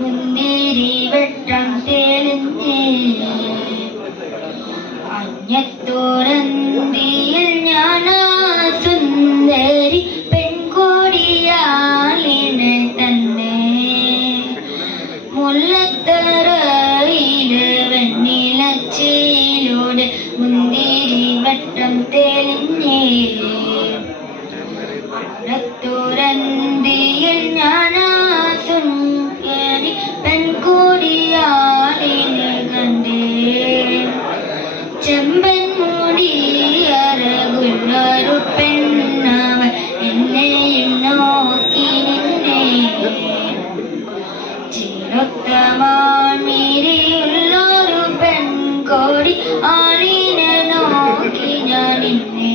മുന്തിരി വെട്ടം തെളിഞ്ഞേ അഞ്ഞത്തോരന്തിയിൽ ഞാനാ സുന്ദരി പെൺകൊടിയാളിനെ തന്നെ മുല്ലത്തറയിലെ വെണ്ണിലച്ചിലൂടെ മുന്തിരി വെട്ടം തെളിഞ്ഞേ അഞ്ഞത്തോരന്തിയിൽ ഞാനാ സുന്ദരി പെൺകൊടിയാളിനെ കണ്ടേ ചെമ്പൻ മുടിയറകുള്ളൊരു പെണ്ണവൾ എന്നെയും നോക്കി നിന്നെ ചിരത്തമാണിരിയുള്ളൊരു പെൺകൊടി ആളിനെ നോക്കി ഞാൻ നിന്നെ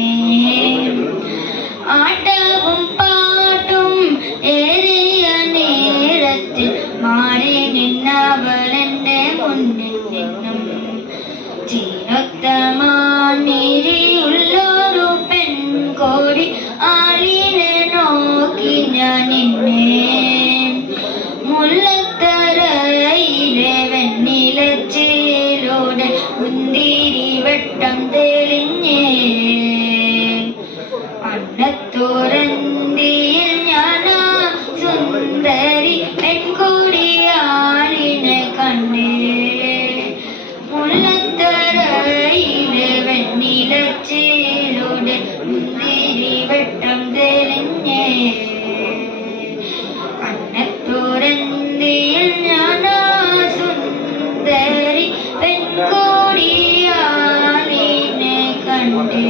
ആട്ടവും പാട്ടും ഏറിയ നേരത്തിൽ മാറി നിന്നവളെന്റെ മുന്നിൽ നിന്നും ചിരത്തമാണിരിയുള്ളൊരു പെൺകൊടി ആളിനെ നോക്കി ഞാൻ നിന്നെ മുല്ലത്തറയിലെ വെണ്ണിലച്ചിലൂടെ മുന്തിരി വെട്ടം തെളിഞ്ഞേ അന്നത്തോരന്തിയിൽ ഞാനാ സുന്ദരി പെൺകൊടിയാളിനെ കണ്ടേ മുല്ലത്തറയിലെ വെണ്ണിലച്ചിലൂടെ മുന്തിരി വെട്ടം തെളിഞ്ഞേ അന്നത്തോരന്തിയിൽ ഞാനാ സുന്ദരി പെൺകൊടിയാളിനെ കണ്ടേ.